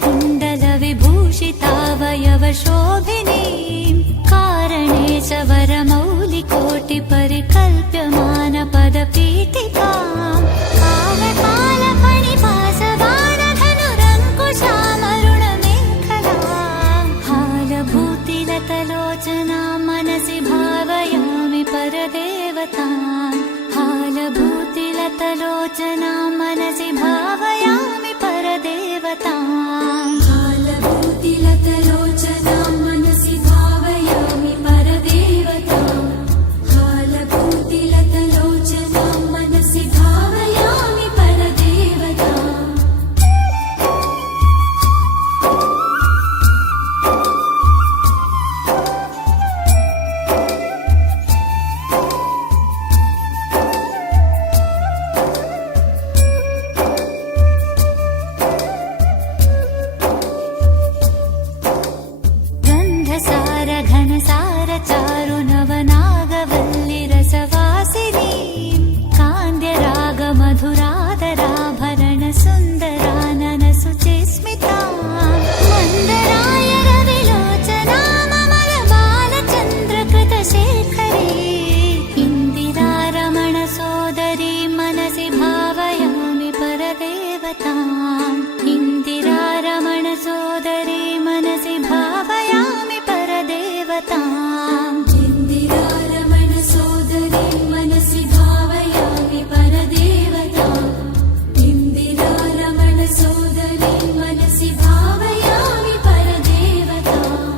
कुण्डलविभूषितावयवशोभिनीं कारणे च वरमौलिकोटिपरिकल्प्यमानपदपीठिकाम् काव्यपालफणिपासबाणधनुरङ्कुशामरुणमेखलाम् हालभूतिलतलोचनां मनसि भावयामि परदेवताम् हालभूतिलतलोचनां मनसि भावयामि परदेवताम् हालभूतिलतलोचनां मनसि भावयामि परदेवताम् हालभूतिलतलोचनां मनसि भावयामि परदेवताम् घनसारचारुनवनागवल्लिरसवासिनीं कान्द्यरागमधुरादराभरणसुन्दराननसुचिस्मितां मन्दराय रविलोचनाममलबालचन्द्रकृतशेखरी इन्दिरारमणसोदरी मनसि भावयामि परदेवताम् इन्दिरारमणसोदरी मनसि भावयामि परदेवताम् इन्दिरारमणसोदरी मनसि भावयामि परदेवताम् इन्दिरारमणसोदरी मनसि भावयामि परदेवताम्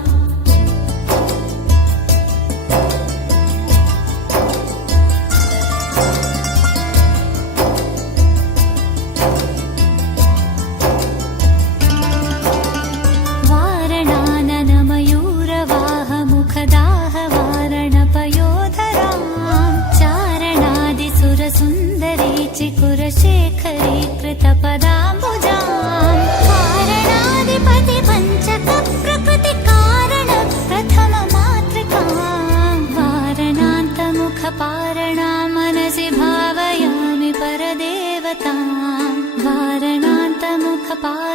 वारणाननमयूरवाहमुखदाहवारणपयोधरां चारणादिसुरसुन्दरी चिकुरशेखरी कृतपदाम्बुजां कारणादिपतिपञ्चकप्रकृतिकारणप्रथममातृकां वारणान्तमुखपारणां मनसि भावयामि परदेवतां वारणान्तमुखपारणां